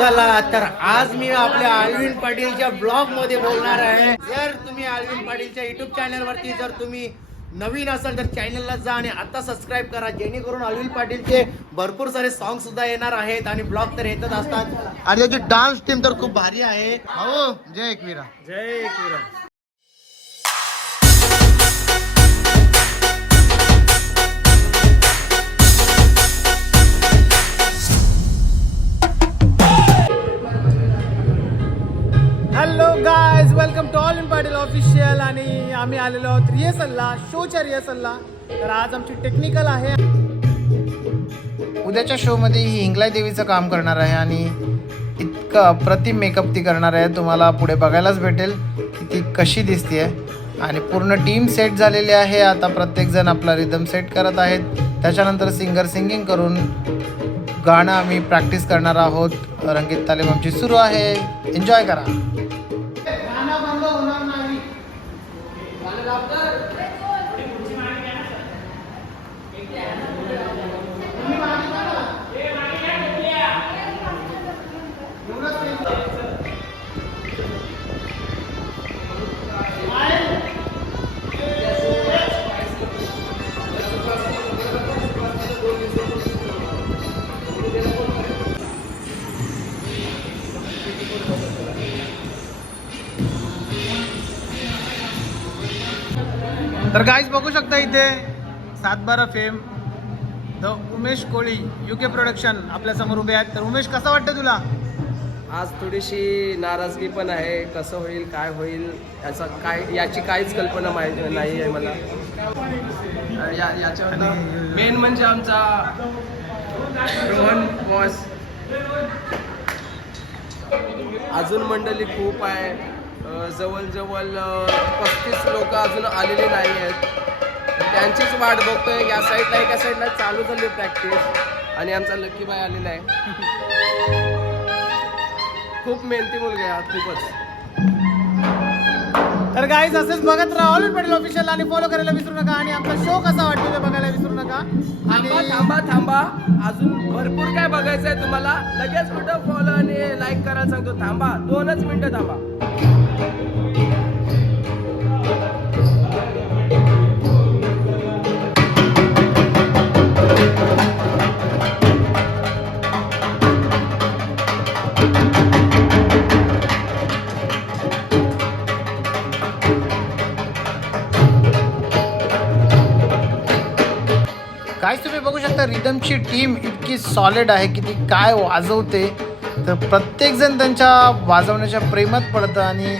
चला तर आज मी आपल्या अरविंद पाटीलच्या ब्लॉग मध्ये बोलणार आहे. जर तुम्ही अरविंद पाटीलच्या युट्यूब चॅनल वरती जर तुम्ही नवीन असाल तर चॅनलला जा आणि आता सबस्क्राईब करा, जेणेकरून अरविंद पाटीलचे भरपूर सारे सॉन्ग सुद्धा येणार आहेत आणि ब्लॉग तर येतच असतात आणि त्याची डान्स टीम तर खूप भारी आहे. हो, जय एकवीरा. जय Ekvira. Hello guys, welcome to all in Patil official. आणि आम्ही आलेलो आहोत रिहर्सलला, शोच्या रिहर्सलला. तर आज आमची टेक्निकल आहे. उद्याच्या शोमध्ये ही हिंगलाई देवीचं काम करणार आहे आणि इतकं अप्रतिम मेकअप ती करणार आहे. तुम्हाला पुढे बघायलाच भेटेल की ती कशी दिसते. आणि पूर्ण टीम सेट झालेली आहे. आता प्रत्येकजण आपला रिदम सेट करत आहेत. त्याच्यानंतर सिंगर सिंगिंग करून गाणं आम्ही प्रॅक्टिस करणार आहोत. रंगीत तालीम आमची सुरू आहे. एन्जॉय करा. तर गाईज बघू शकता इथे 7/12 fame the Umesh Koli UK production आपल्या समोर उभे आहेत. तर उमेश, कसं वाटतं तुला? आज थोडीशी नाराजगी पण आहे. कसं होईल, काय होईल याची काहीच कल्पना माहिती नाही आहे मला. याच्यावर मेन म्हणजे आमचा रोहन बॉस. अजून मंडळी खूप आहे. जवळजवळ 35 लोक अजून आलेले नाही आहेत. त्यांचीच वाट बघतोय. या साईडला एका साईडला चालू झाली प्रॅक्टिस आणि आमचा लकी बाय आलेला आहे. खूप मेहनती मुलगा आहे खूपच. तर गाईज असंच बघत राहा ऑल पाटील ऑफिशियल आणि फॉलो करायला विसरू नका. आणि आमचा शो कसा वाटतो ते बघायला विसरू नका. आणि थांबा अजून भरपूर काय बघायचं आहे तुम्हाला. लगेच कुठं फॉलो आणि लाईक करायला सांगतो. थांबा 2च मिनिटं थांबा. गाईज तुम्ही बघू शकता रिदमची टीम इतकी सॉलिड आहे की ती काय वाजवते. तर प्रत्येकजण त्यांच्या वाजवण्याच्या प्रेमात पडतं आणि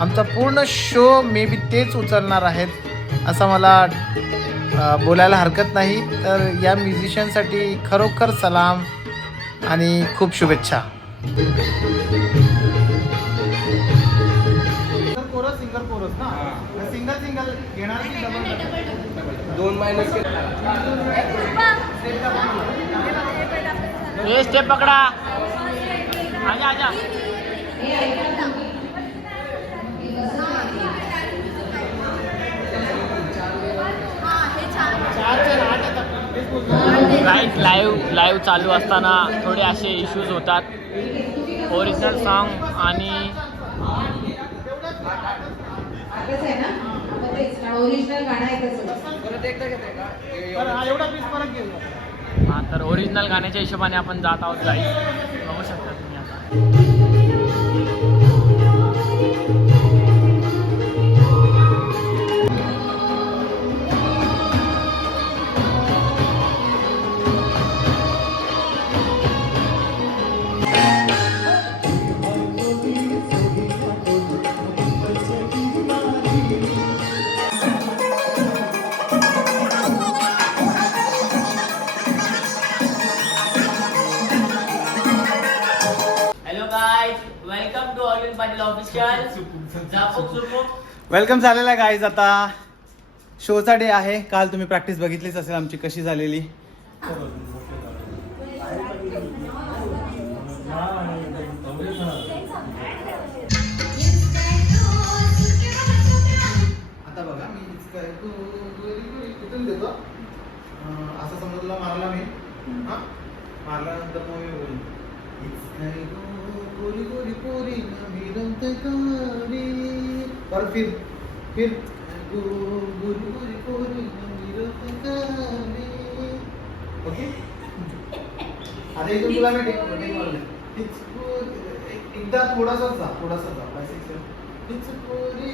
आमचा पूर्ण शो मे बी तेच उचलणार आहेत असं मला बोलायला हरकत नाही. तर या म्युझिशियनसाठी खरोखर सलाम आणि खूप शुभेच्छा. सिंगल घेणार 2 मायनस स्टेप पकडा. आजा आजा. लाईव्ह चालू असताना थोडे असे इश्यूज होतात. ओरिजिनल सॉन्ग आणि हां, तर ओरिजिनल गाण्याच्या हिशोबाने आपण जात आहोत. गाईज बघू शकता तुम्ही आता. Welcome to Arvind Patil official. Welcome झालेला आहे गाईज. आता शोचा डे आहे. काल तुम्ही प्रॅक्टिस बघितलीच असेल आमची कशी झालेली. आता बघा मी कुठून देतो असं समजलं मारला मी. मारल्यानंतर मग मी बोलू गोरी गोरी पोरी नवी रमते कारी. परत फिर गोरी गोरी पोरी नवी रमते कारी. ओके. आता इथून तुला मी एकदा थोडासा जा basic. It's a पोरी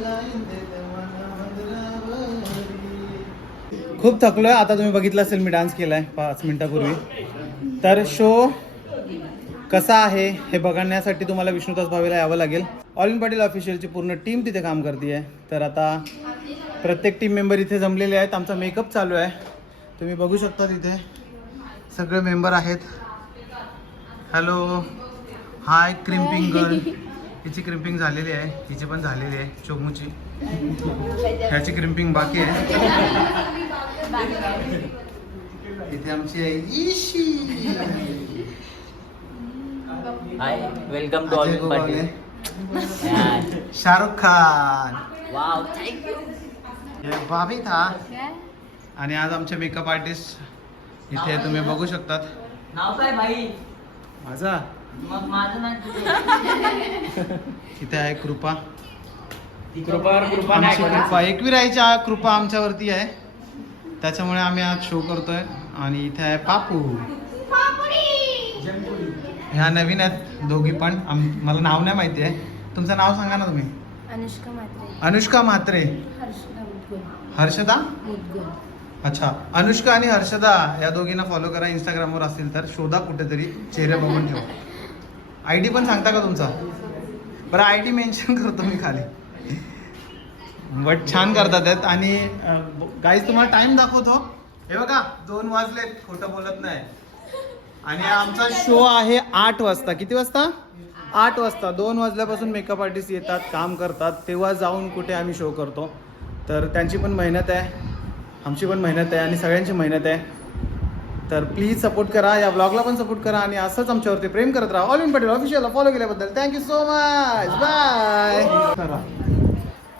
line देते मनावरी. खूप थकलोय. आता तुम्ही बघितलं असेल मी डान्स केलाय 5 मिनिटापूर्वी. तर शो कसा आहे हे बघण्यासाठी तुम्हाला विष्णुदास भावेला यावं लागेल. ऑल इन पाटील ऑफिशियलची पूर्ण टीम तिथे काम करते आहे. तर आता प्रत्येक टीम मेंबर इथे जमलेले आहेत. आमचा मेकअप चालू आहे. तुम्ही बघू शकता तिथे सगळे मेंबर आहेत. Hello hi crimping girl. हिची क्रिम्पिंग झालेली आहे. हिची पण झालेली आहे चोमूची. ह्याची क्रिम्पिंग बाकी आहे. इथे आमची आहे Ishi. Hi welcome to all in Patil. Shahrukh Khan. Wow thank you. हे भाभी था. आणि आज आमचे मेकअप आर्टिस्ट इथे तुम्ही बघू शकतात. नाव काय भाई माझा मग माझं नाही. इथे आहे कृपा. कृपा आमची कृपा एकविराईच्या कृपा आमच्यावरती आहे. त्याच्यामुळे आम्ही आज शो करतोय. आणि इथे आहे पापू. ह्या नवीन आहेत दोघी पण. मला नाव नाही माहिती आहे. तुमचं नाव सांगा ना तुम्ही. अनुष्का म्हात्रे. अनुष्का म्हात्रे. हर्षदा मुदगल. हर्षदा. मुदगल. अच्छा अनुष्का आणि हर्षदा या दोघींना फॉलो करा. इंस्टाग्रामवर असतील तर शोधा कुठेतरी. चेहरे बघून ठेवा. ID पण सांगता का तुमचा. बरं ID मेन्शन करतो मी खाली. बट छान करतात आहेत. आणि गाईज तुम्हाला टाइम दाखवतो. हे बघा 2 वाजलेत. खोटं बोलत नाही. आणि आमचा शो आहे 8 वाजता. किती वाजता. 8 वाजता. 2 वाजल्यापासून मेकअप आर्टिस्ट येतात काम करतात. तेव्हा जाऊन कुठे आम्ही शो करतो. तर त्यांची पण मेहनत आहे. आमची पण मेहनत आहे. आणि सगळ्यांची मेहनत आहे. तर प्लीज सपोर्ट करा. या ब्लॉगला पण सपोर्ट करा. आणि असंच आमच्यावरती प्रेम करत राहा. ऑल इन पाटील ऑफिशियलला फॉलो केल्याबद्दल थँक्यू सो मच. बाय.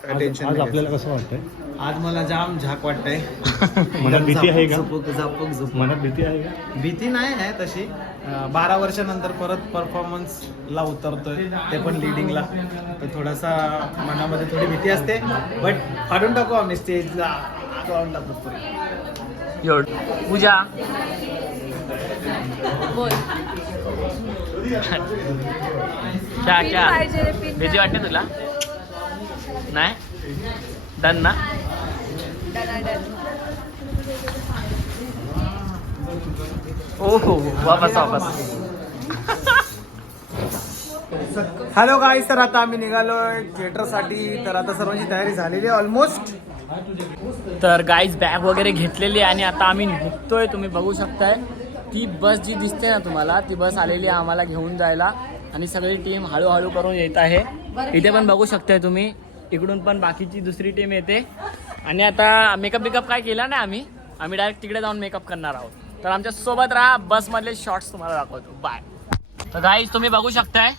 आज आपल्याला कसं वाटतंय. आज मला जाम झाक वाटतंय. मनात भीती आहे का. झोपूक. मनात भीती आहे का. भीती नाही आहे तशी. 12 वर्षानंतर परत परफॉर्मन्सला उतरतोय ते पण लिडिंगला. तर थोडासा मनामध्ये थोडी भीती असते. बट फाडून टाकू आम्ही स्टेजला. पूजा बोल. क्या भीती वाटते तुला. नाही डन ना. ओहो वापस. हॅलो गाईस. तर आता आम्ही निघालो थिएटरसाठी. तर आता सर्वांची तयारी झालेली आहे ऑलमोस्ट. तर गाईज बॅग वगैरे घेतलेली आहे आणि आता आम्ही निघतोय. तुम्ही बघू शकताय ती बस जी दिसते ना तुम्हाला ती बस आलेली आहे आम्हाला घेऊन जायला. आणि सगळी टीम हळूहळू करून येत आहे. इथे पण बघू शकताय तुम्ही. इकडून पण बाकीची दुसरी टीम येते. आणि आता मेकअप काय केला नाही आम्ही डायरेक्ट तिकडे जाऊन मेकअप करणार आहोत. तर आमच्या सोबत राहा. बसमधले शॉर्ट्स तुम्हाला दाखवतो. बाय. तर गाईज तुम्ही बघू शकताय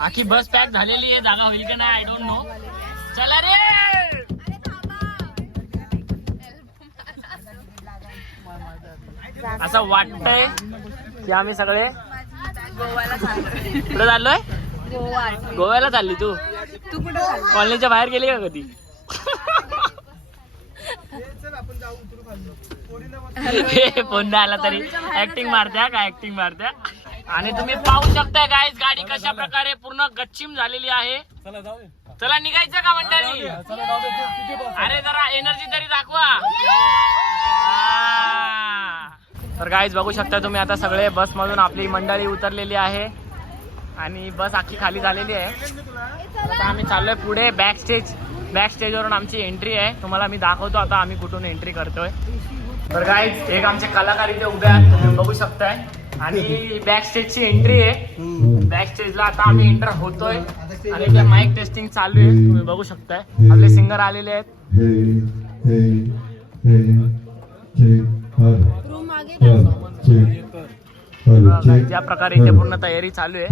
आखी बस पॅक झालेली आहे. जागा होईल की नाही आय डोंट नो. चला रे. असं वाटतंय की आम्ही सगळे गोव्याला चाललोय. कुठे चाललोय. गोव्याला चालली तू. तू कुठे चालली. कॉलनीच्या बाहेर गेली का कधी. पुन्हा आला तरी ऍक्टिंग मारत्या का ऍक्टिंग मारत्या. आणि तुम्ही पाहू शकताय गाईज गाडी कशा प्रकारे पूर्ण गच्चीम झालेली आहे. चला निघायचं का मंडळी. अरे जरा एनर्जी तरी दाखवा. तर गाईज बघू शकता तुम्ही आता सगळे बसमधून आपली मंडळी उतरलेली आहे. आणि बस अख्खी खाली झालेली आहे. आता आम्ही चाललोय पुढे बॅक स्टेजवरून आमची एंट्री आहे. तुम्हाला मी दाखवतो आता आम्ही कुठून एंट्री करतोय. तर गाईज एक आमचे कलाकार इथे उभे आहेत तुम्ही बघू शकताय. आणि बॅक स्टेजची एंट्री आहे. बॅक स्टेजला आता आम्ही एंटर होतोय. आणि ते माईक टेस्टिंग चालू आहे तुम्ही बघू शकताय. आपले सिंगर आलेले आहेत. ज्या प्रकारे इथे पूर्ण तयारी चालू आहे.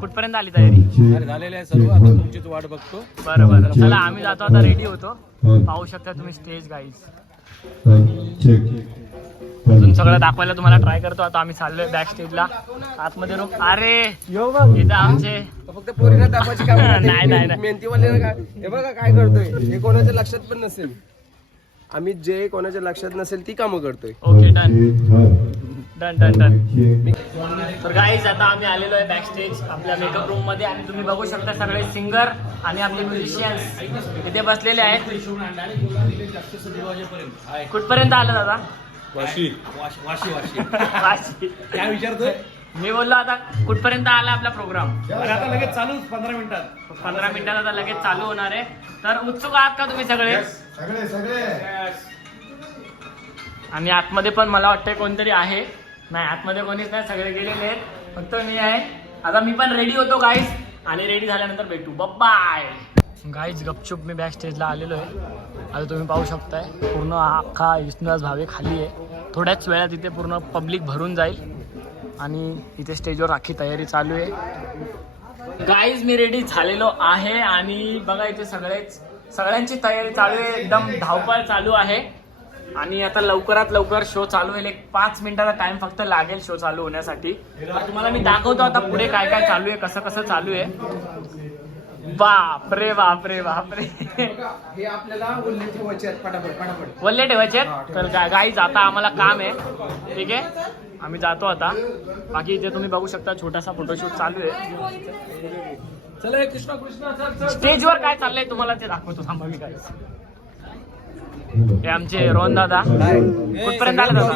कुठपर्यंत आली तयारी. झालेलं आहे सर्व. आता तुमचीच वाट बघतो. बरं चला आम्ही जातो आता रेडी होतो. पाहू शकता तुम्ही स्टेज गाईज. अजून सगळं दाखवायला तुम्हाला ट्राय करतो. आता आम्ही चाललोय बॅक स्टेजला आतमध्ये रूम. अरे इथं आमचे फक्त पोरीला दाबाची काम नाही, नाही. मेहनतीवाले काय हे बघा काय करतोय हे कोणाच्या लक्षात पण नसेल. आम्ही जे कोणाच्या लक्षात नसेल ती कामं करतोय. Okay done. तर गाईज आता आम्ही आलेलो आहे बॅक स्टेज आपल्या मेकअप रूम मध्ये आणि तुम्ही बघू शकता सगळे सिंगर आणि आपले म्युझिशियन्स इथे बसलेले आहेत. कुठपर्यंत आलं दादा? वाशी. काय विचारतोय? मी बोललो आता कुठपर्यंत आला आपला प्रोग्राम? आता लगेच चालू 15 मिनिटात. 15 मिनिटात आता लगेच चालू होणार आहे. तर उत्सुक आहात का तुम्ही सगळे? आणि आतमध्ये पण मला वाटतं कोणतरी आहे. नाही, आतमध्ये कोणीच नाही, सगळे गेलेले आहेत, फक्त मी आहे. आता मी पण रेडी होतो गाईज आणि रेडी झाल्यानंतर भेटू. Bye guys. गपचूप मी बॅक स्टेजला आलेलो आहे. आता तुम्ही पाहू शकताय पूर्ण अख्खा विष्णुदास भावे खाली आहे. थोड्याच वेळात इथे पूर्ण पब्लिक भरून जाईल आणि इथे स्टेजवर अख्खी तयारी चालू आहे. गाईज मी रेडी झालेलो आहे आणि बघा इथे सगळ्यांची तयारी चालू आहे. एकदम धावपळ चालू आहे आणि आता लवकरात लवकर शो चालू होईल. एक 5 मिनिटाचा टाइम फक्त लागेल शो चालू होण्यासाठी. तुम्हाला मी दाखवतो आता पुढे काय काय चालू आहे, कसं कसं चालू आहे. बापरे बापरे बापरे. हे आपल्याला वल्ले ठेवायचे आहेत. पटापट वल्ले ठेवायचे आहेत. तर गाईज आता आम्हाला काम आहे. ठीक आहे, आम्ही जातो आता. बाकी इथे तुम्ही बघू शकता छोटासा फोटोशूट चालू आहे. चला कृष्णा स्टेजवर काय चाललंय तुम्हाला ते दाखवतो. थांबा मी काय. हे आमचे रोहन दादा कुठपर्यंत आले दादा?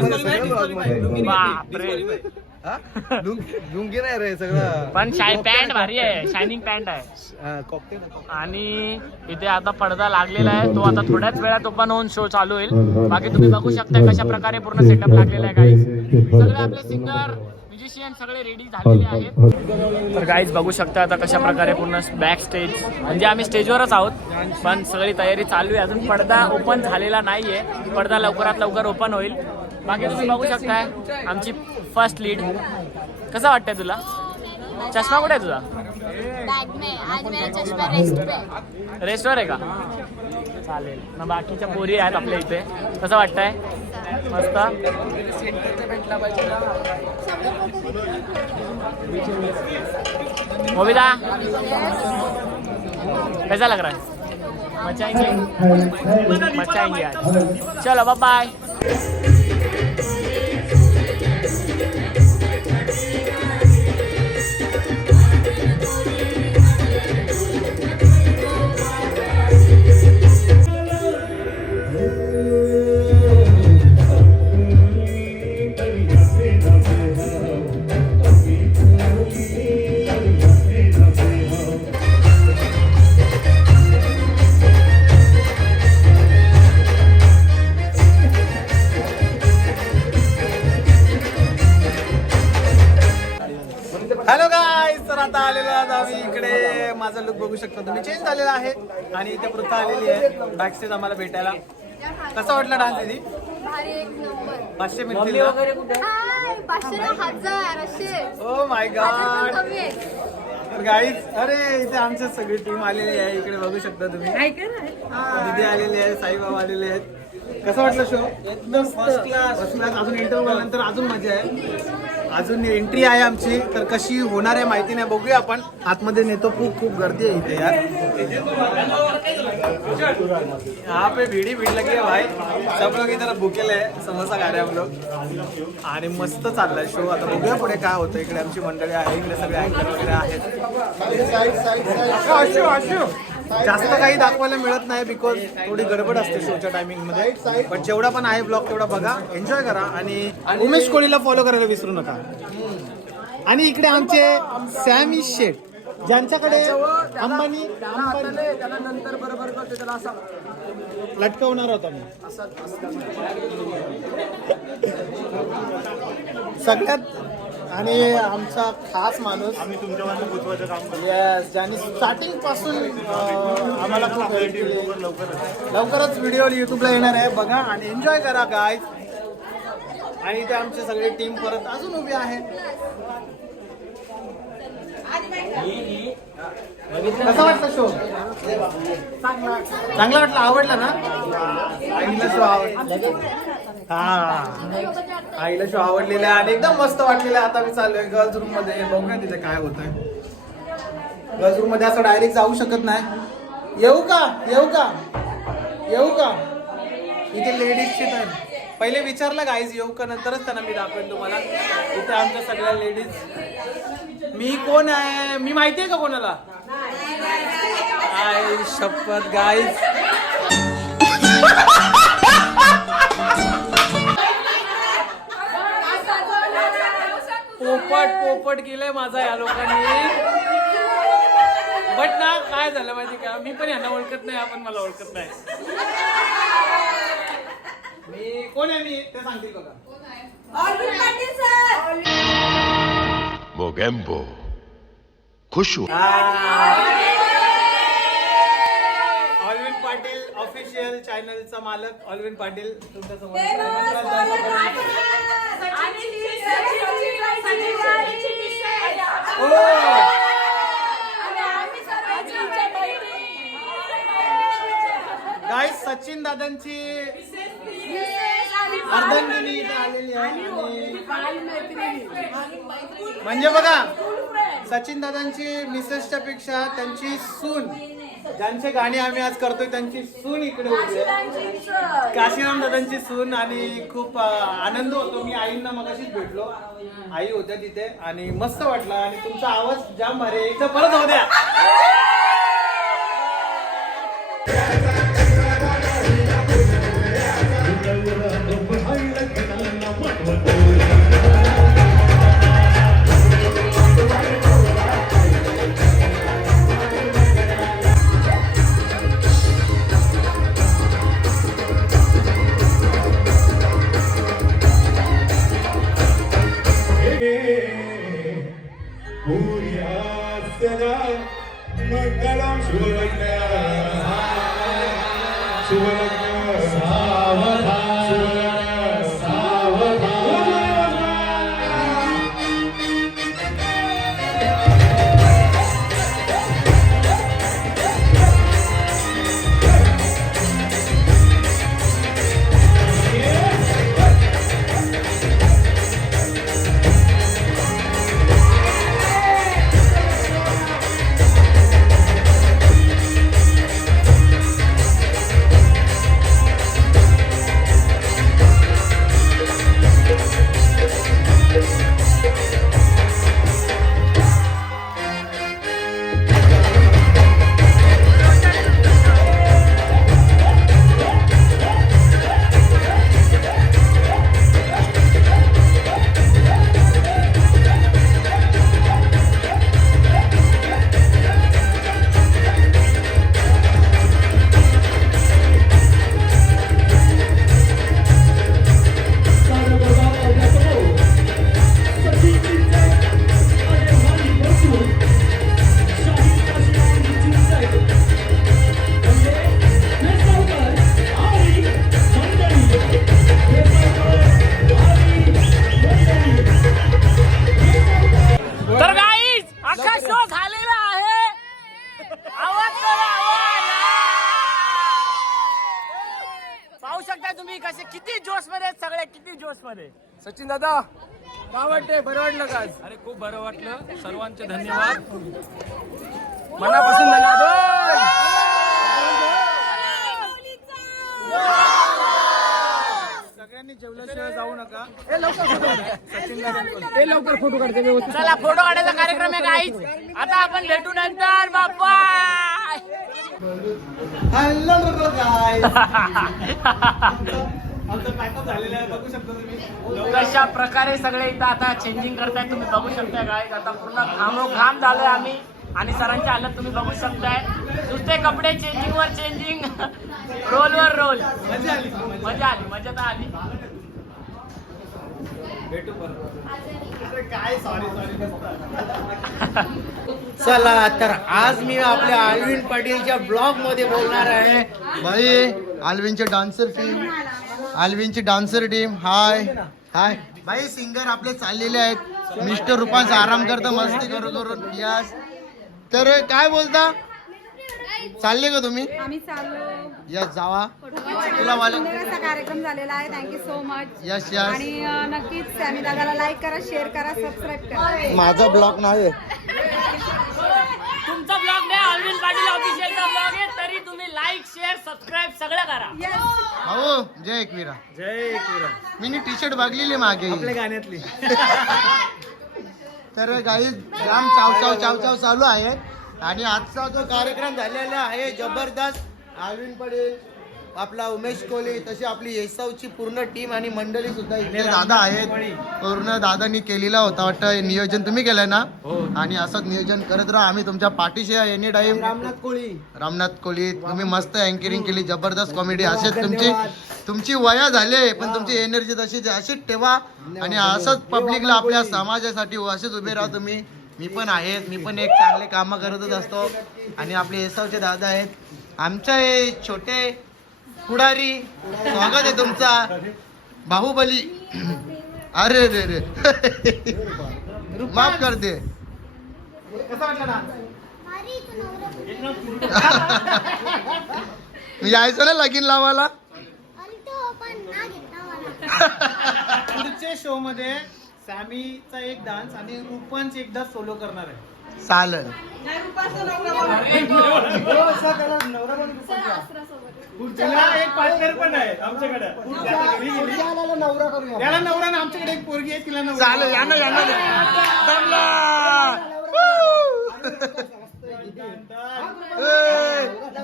बापरे. लुंगी नाही रे सगळं, पण पॅन्ट भारी आहे, शायनिंग पॅन्ट आहे. आणि इथे आता पडदा लागलेला आहे. तो आता थोड्याच वेळात ओपन होऊन शो चालू होईल. बाकी तुम्ही बघू शकता कशा प्रकारे पूर्ण सेटअप लागलेला आहे गाईज. सगळे आपले सिंगर म्युझिशियन सगळे रेडी झालेले आहेत. तर गाईज बघू शकता आता कशा प्रकारे पूर्ण बॅक स्टेज, म्हणजे आम्ही स्टेजवरच आहोत पण सगळी तयारी चालू आहे. अजून पडदा ओपन झालेला नाहीये. पडदा लवकरात लवकर ओपन होईल. बाकी तुम्ही बघू शकताय आमची फर्स्ट लीड. कसं वाटतंय तुला? चष्मा कुठे आहे तुझा? रेस्टवर आहे का? चालेल ना. बाकीच्या पोरी आहेत आपल्या इथे. कसं वाटतंय? मस्त. मोबिदा कैसा लग रहा है? मचाएंगे आज. चलो बाय. Hello guys. तर आता आलेलो आहोत आम्ही इकडे. माझा लुक बघू शकता तुम्ही, चेंज झालेला आहे. आणि इथे पृथा आलेली आहे बॅक स्टेज आम्हाला भेटायला. कसा वाटला डान्स दीदी? 500 मिळतील ना? Oh my God. तर गाईज अरे इथे आमची सगळी टीम आलेली आहे. इकडे बघू शकता तुम्ही. दीदी आलेली आहे, साईबाबा आलेले आहेत. कसं वाटलं शो? एकदम फर्स्ट क्लास. अजून इंटरव्ह्यू नंतर अजून मजा आहे. अजून एंट्री आहे आमची, तर कशी होणार आहे माहिती नाही, बघूया आपण. आतमध्ये नेतो. खूप गर्दी आहे इथे यार. यहाँ पे भीड़ लगी है भाई. सब लोग इधर भूकेले आहे, समोसा खा रहे हम लोग. आणि मस्त चाललाय शो. आता बघूया पुढे काय होतं. इकडे आमची मंडळी आहे, इकडे सगळे ऍक्टर वगैरे आहेत. जास्त काही दाखवायला मिळत नाही बिकॉज थोडी गडबड असते शोच्या टायमिंग मध्ये. पण जेवढा पण आहे ब्लॉग तेवढा बघा, एन्जॉय करा. आणि उमेश कोळीला फॉलो करायला विसरू नका. आणि इकडे आमचे सॅमी शेठ, ज्यांच्याकडे अंबानी त्याला नंतर बरोबर करते, त्याला असा लटकवणार होता मी सगळ्यात. आणि आमचा खास माणूस, आम्ही तुमच्यामध्ये गुंतवायचं काम करतो. येस, ज्यांनी स्टार्टिंग पासून आम्हाला खूप हेल्प केली. लवकरच व्हिडिओ युट्यूबला येणार आहे, बघा आणि एन्जॉय करा गाईज. आणि इथे आमचे सगळे टीम परत अजून उभी आहे. कसा वाटला शो? चांगला वाटला. आवडला ना? आईला शो आवडला. हा आईला शो आवडलेला आहे आणि एकदम मस्त वाटलेला आहे. आता मी चाललोय गर्ल्स रूम मध्ये, बघूया तिथे काय होत आहे. गर्ल्स रूम मध्ये असं डायरेक्ट जाऊ शकत नाही. येऊ का येऊ का येऊ का? इथे लेडीजची तर पहिले विचारलं गाईज येऊ का, नंतरच त्यांना मी दाखवेन तुम्हाला. इथे आमच्या सगळ्या लेडीज. मी कोण आहे मी माहिती आहे का कोणाला? आई शपथ गाईज. पोपट केलंय माझा या लोकांनी. बट ना काय झालं माहिती का, मी पण यांना ओळखत नाही, आपण मला ओळखत नाही. मी कोण आहे मी ते सांगतील बघा. मोगेम्बो खुश हुआ. ऑल्विन पाटील ऑफिशियल चॅनलचा मालक ऑल्विन पाटील तुमच्या समोर. गाईस सचिन दादांची अर्धांगिनी इथे आलेली आहे. म्हणजे बघा सचिन दादांची मिसेसच्या पेक्षा त्यांची सून, ज्यांचे गाणी आम्ही आज करतोय त्यांची सून इकडे होती आहे. काशीराम दादांची सून. आणि खूप आनंद होतो. मी आईंना मगाशीच भेटलो, आई होत्या तिथे आणि मस्त वाटलं. आणि तुमचा आवाज जाम भारी, इथं परत होऊ द्या. मंगलम शुभलग्न किती जोश मध्ये सगळे, किती जोश मध्ये. सचिन दादा काय वाटतंय, बरं वाटलं का आज? अरे खूप बरं वाटलं. सर्वांचे धन्यवाद. मनापासून धन्यवाद. सगळ्यांनी जेवल्याशिवाय जाऊ नका. लवकर फोटो काढते व्यवस्थित. चला फोटो काढायचा कार्यक्रम आहे गाईज. आता आपण भेटू नंतर. बाय. हॅलो गाईस. आमचं पॅकअप झालेलं आहे, बघू शकता तुम्ही कशा प्रकारे सगळे इथं आता चेंजिंग करताय, तुम्ही बघू शकताय गाईज. आता पूर्ण घाम झालोय आम्ही आणि सरांच्या हालत तुम्ही बघू शकताय. नुसते कपडे चेंजिंग वर चेंजिंग, रोल वर रोल. मजा आली. मजा तर आली. भेटू परत. काय सॉरी. चला तर आज मी आपल्या अल्विन पाटीलच्या ब्लॉग मध्ये बोलणार आहे. भाई अल्विनचे डान्सर टीम हाय हाय. भाई सिंगर आपले चाललेले आहेत. मिस्टर रुपांश आराम करता मस्ती करून यस. तर काय बोलता, चालले का तुम्ही? आम्ही चाललो यस जावा तुला मला सुंदर कार्यक्रम झालेला आहे. Thank you so much. Yes yes आणि नक्कीच सॅमी दादाला लाईक करा, शेअर करा, सबस्क्राईब करा. माझा ब्लॉग नाही तुमचा ब्लॉग नाही, अरविंद पाटील ऑफिशियलचा ब्लॉग आहे, तरी तुम्ही लाईक शेअर सबस्क्राईब सगळं करा. हो जय एकवीरा. मी टी शर्ट बघलेली मागे आपल्या गाण्यातली. तर काही जाम चाव चाव चालू आहे आणि आजचा जो कार्यक्रम झालेला आहे जबरदस्त. अरविंद पटेल, आपला उमेश कोहली, तशी आपली येसावची पूर्ण टीम आणि मंडळी सुद्धा इथे दादा आहेत. पूर्ण दादांनी केलेला होता वाटतं नियोजन, तुम्ही केलंय ना. आणि असंच नियोजन करत राहा, आम्ही तुमच्या पाठीशी आहे एनी टाइम. रामनाथ कोहली तुम्ही मस्त अँकरिंग केली, जबरदस्त कॉमेडी. असेच तुमची वया झाले पण तुमची एनर्जी तशीच अशीच ठेवा आणि असंच पब्लिकला आपल्या समाजासाठी असेच उभे राहा तुम्ही. मी पण आहेत, मी पण एक चांगले कामं करतच असतो आणि आपले येसावचे दादा आहेत, आमच्या हे छोटे पुढारी. स्वागत आहे तुमचा बाहुबली. अरे रे रे माफ कर दे. मी यायचो ना लगीन लावायला. पुढच्या शो मध्ये सॅमीचा एक डान्स आणि रूपंच एकदा सोलो करणार आहे. चालेल. त्याला एक पार्टनर पण आहे आमच्याकडे. त्याला नवरा ना, आमच्याकडे एक पोरगी आहे तिला नवरा. चालेल जमला.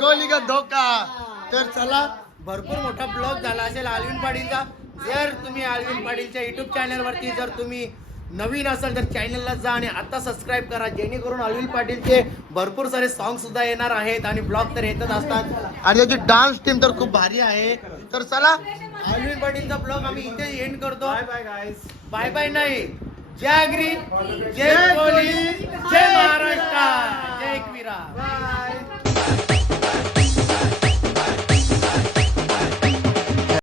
गोली का धोका. तर चला, भरपूर मोठा ब्लॉग झाला असेल अरविंद पाटीलचा. जर तुम्ही अरविंद पाटीलच्या युट्यूब चॅनलवरती जर तुम्ही नवीन असाल तर चॅनलला जा आणि आता सबस्क्राईब करा, जेणेकरून अरविंद पाटीलचे भरपूर सारे सॉन्ग सुद्धा येणार आहेत आणि ब्लॉग तर येतच असतात आणि त्याची डान्स टीम तर खूप भारी आहे. तर चला, अरविंद पाटीलचा ब्लॉग आम्ही इथे एंड करतो. बाय बाय गाईस. बाय बाय नाही, जय अग्री, जय कोहली, जय महाराष्ट्र, जय एकवीरा.